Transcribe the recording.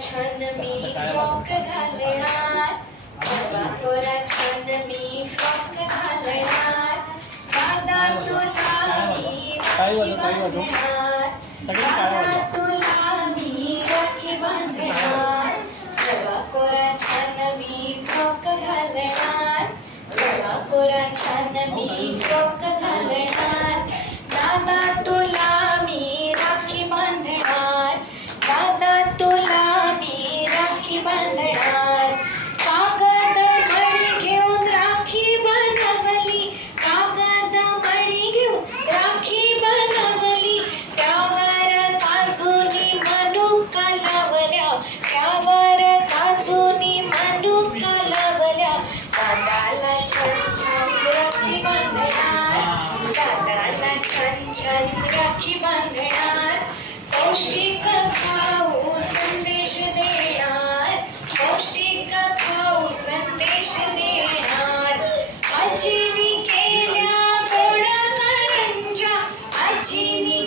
छान मी फ्रॉक घालणार, नवा कोरा छान मी फ्रॉक घालणार, दादा तुला मी राखी बांधणार, दादा तुला मी राखी बांधणार, नवा कोरा छान मी फ्रॉक घालणार, नवा कोरा छान मी फ्रॉक घालणार, दादा तुला मी राखी बांधणार, दादा तुला मी राखी बांधणार, कागद मणी घेऊन राखी बनवली, कागद मणी घेऊन राखी बनवली, त्यावर काजूनी मनुका लावल्या, त्यावर काजूनी मनुका लावल्या, दादाला छान छान राखी बांधणार, दादाला छान छान राखी बांधणार, पौष्टिक खाऊ संदेश देणार, पौष्टिक खाऊ संदेश देणार, आजीनी केल्या गोड करंजा, आजीनी